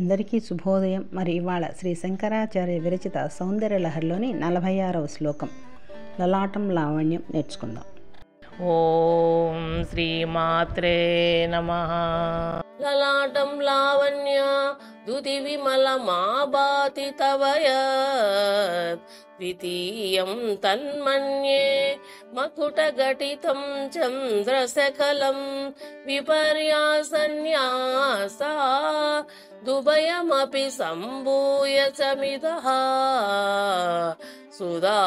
అందరికీ శుభోదయం. మరి ఇవాళ శ్రీ శంకరాచార్య విరచిత సౌందర్యలహరిలోని 46వ శ్లోకం లలాటం లావణ్యం నేర్చుకుందాం. ఓం శ్రీమాత్రే నమః. లలాటం లావణ్య దుతి విమలమాభాతి తవయ ద్వితీయం తన్మన్యే మకుటఘటితం చంద్రశకలం విపర్యాసన్యాసా దుభయమపి సంభూయ చమిదః సుధాలేపస్యూతిః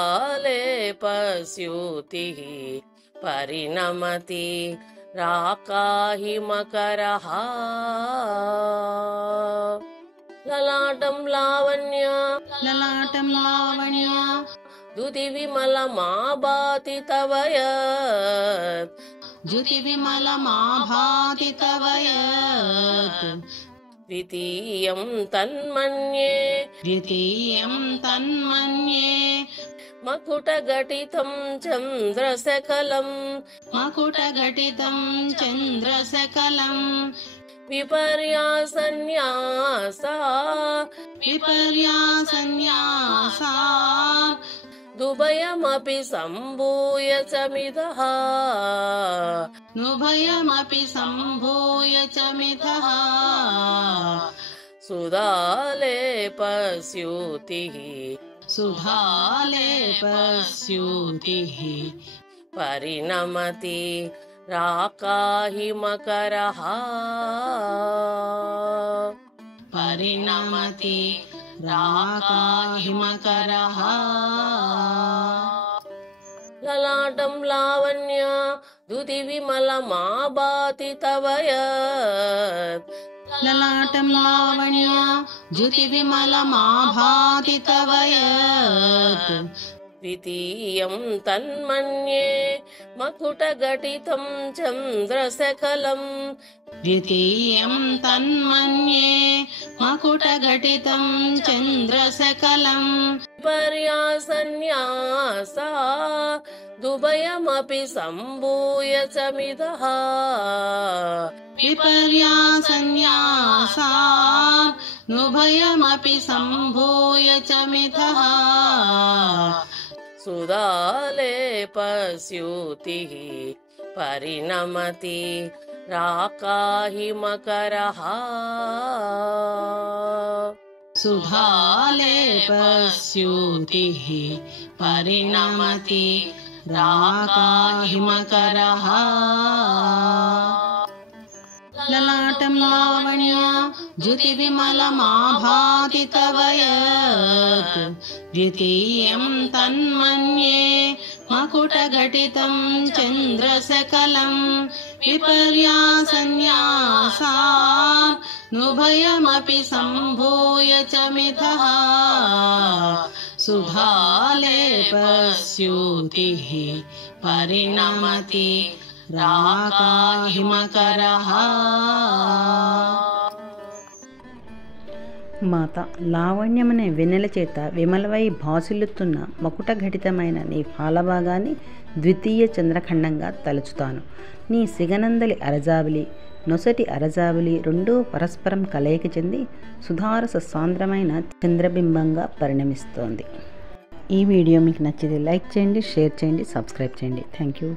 పరిణమతి రాకాహిమకరః. లలాటం లావణ్య దుతి విమలమాభాతి తవయ ద్వితీయం తన్మన్యే మకుటఘటితం చంద్రశకలం విపర్యాసన్యాసా దుభయమపి సంభూయ చమిదః సుధాలేపస్యూతిః పరిణమతి రాకాహిమకరః. లలాటం లావణ్య దుతి విమలమాభాతి తవయ ద్వితీయం తన్మన్యే మకుటఘటితం చంద్రశకలం విపర్యాసన్యాసా దుభయమపి సంభూయ చమిదః సుధాలేపస్యూతిః పరిణమతి రాకాహిమకరః. లలాటం లావణ్య జ్యుతి విమలమాభాతి తవయ ద్వితీయం తన్మన్యే మకుటఘటితం చంద్రశకలం విపర్యాసన్యాసా నుభయమపి సంభూయ చమిదః సుధాలేపస్యూతిః పరిణమతి రాకాహిమకరః. మాత లావణ్యమనే వెన్నెల చేత విమలవై భాసిల్లుతున్న మకుటఘటితమైన నీ ఫాలభాగాన్ని ద్వితీయ చంద్రఖండంగా తలుచుతాను. నీ సిగనందలి అరజాబిలి నొసటి అరజాబిలి రెండూ పరస్పరం కలయిక చెంది సుధారస సాంద్రమైన చంద్రబింబంగా పరిణమిస్తోంది. ఈ వీడియో మీకు నచ్చితే లైక్ చేయండి, షేర్ చేయండి, సబ్స్క్రైబ్ చేయండి. Thank you.